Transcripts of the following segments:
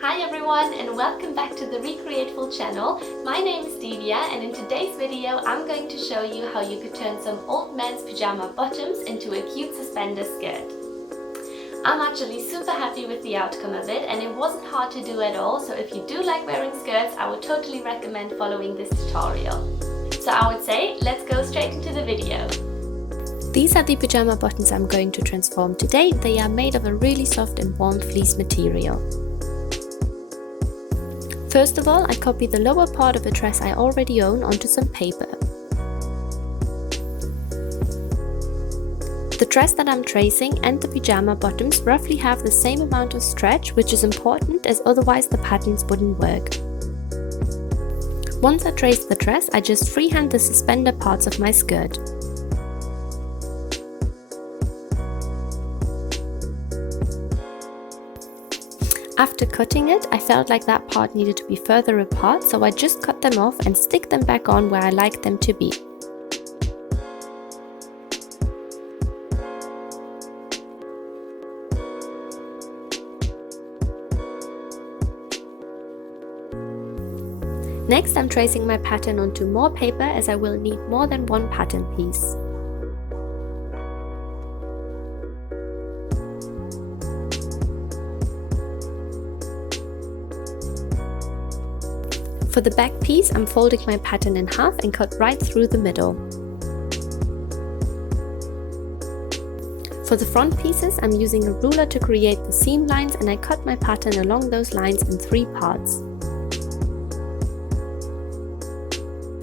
Hi everyone and welcome back to the Recreateful channel. My name is Divia and in today's video I'm going to show you how you could turn some old men's pyjama bottoms into a cute suspender skirt. I'm actually super happy with the outcome of it and it wasn't hard to do at all, so if you do like wearing skirts I would totally recommend following this tutorial. So I would say let's go straight into the video. These are the pyjama bottoms I'm going to transform today. They are made of a really soft and warm fleece material. First of all, I copy the lower part of a dress I already own onto some paper. The dress that I'm tracing and the pyjama bottoms roughly have the same amount of stretch, which is important as otherwise the patterns wouldn't work. Once I trace the dress, I just freehand the suspender parts of my skirt. After cutting it, I felt like that part needed to be further apart, so I just cut them off and stick them back on where I like them to be. Next, I'm tracing my pattern onto more paper as I will need more than one pattern piece. For the back piece, I'm folding my pattern in half and cut right through the middle. For the front pieces, I'm using a ruler to create the seam lines and I cut my pattern along those lines in 3 parts.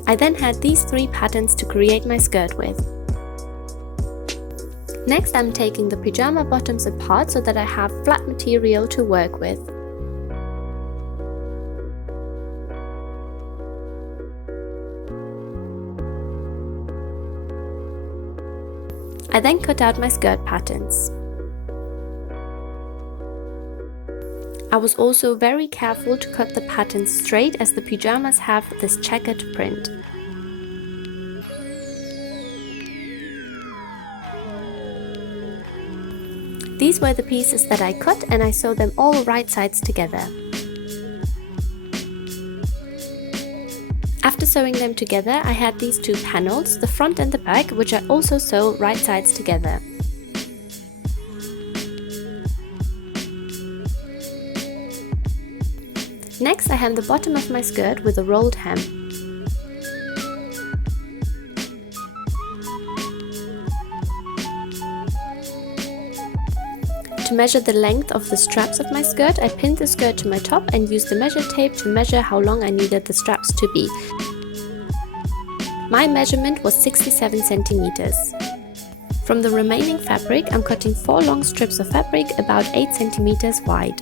I then had these 3 patterns to create my skirt with. Next, I'm taking the pyjama bottoms apart so that I have flat material to work with. I then cut out my skirt patterns. I was also very careful to cut the patterns straight as the pyjamas have this checkered print. These were the pieces that I cut and I sewed them all right sides together. After sewing them together, I had these 2 panels, the front and the back, which I also sew right sides together. Next, I hem the bottom of my skirt with a rolled hem. To measure the length of the straps of my skirt, I pinned the skirt to my top and used the measure tape to measure how long I needed the straps to be. My measurement was 67 centimeters. From the remaining fabric, I'm cutting 4 long strips of fabric about 8 centimeters wide.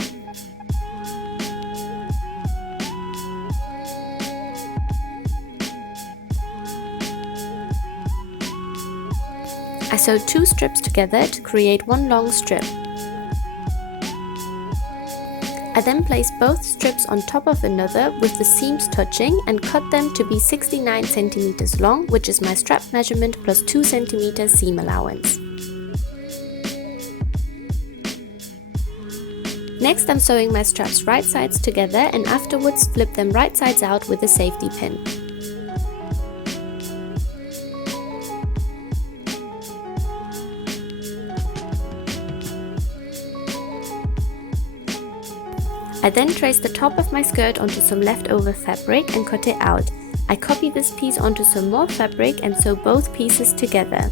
I sewed 2 strips together to create 1 long strip. I then placed both strips on top of another with the seams touching and cut them to be 69 centimeters long, which is my strap measurement plus 2 centimeters seam allowance. Next, I'm sewing my straps right sides together and afterwards flip them right sides out with a safety pin. I then trace the top of my skirt onto some leftover fabric and cut it out. I copy this piece onto some more fabric and sew both pieces together.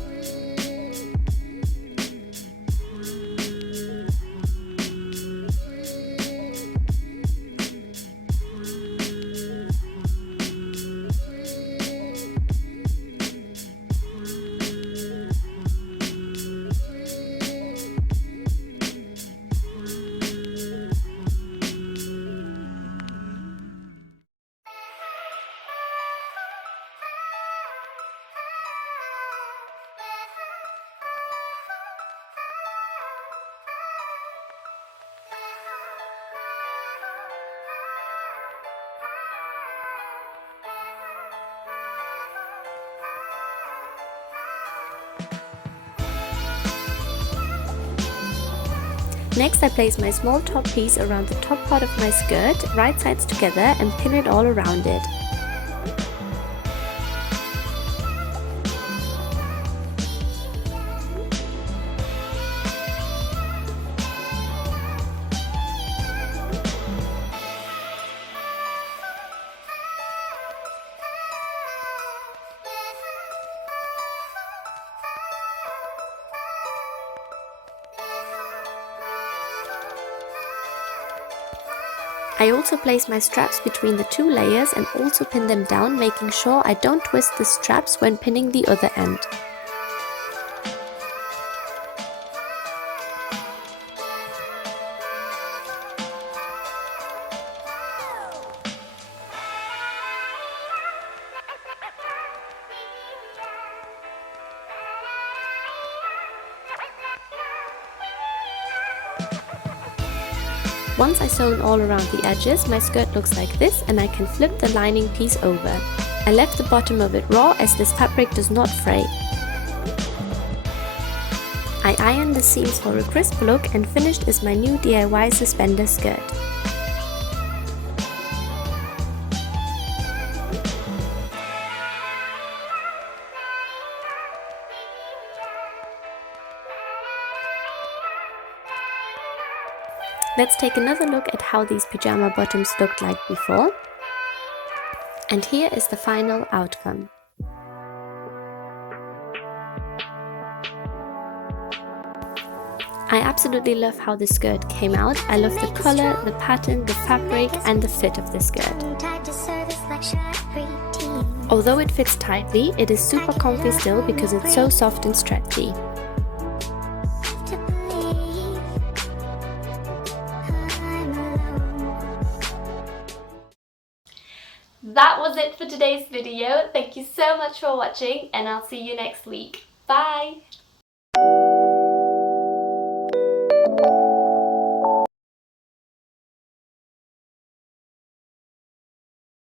Next I place my small top piece around the top part of my skirt, right sides together, and pin it all around it. I also place my straps between the two layers and also pin them down, making sure I don't twist the straps when pinning the other end. Once I sewn all around the edges, my skirt looks like this, and I can flip the lining piece over. I left the bottom of it raw as this fabric does not fray. I ironed the seams for a crisp look, and finished is my new DIY suspender skirt. Let's take another look at how these pyjama bottoms looked like before. And here is the final outcome. I absolutely love how the skirt came out. I love the color, the pattern, the fabric, and the fit of the skirt. Although it fits tightly, it is super comfy still because it's so soft and stretchy. That was it for today's video. Thank you so much for watching, and I'll see you next week. Bye!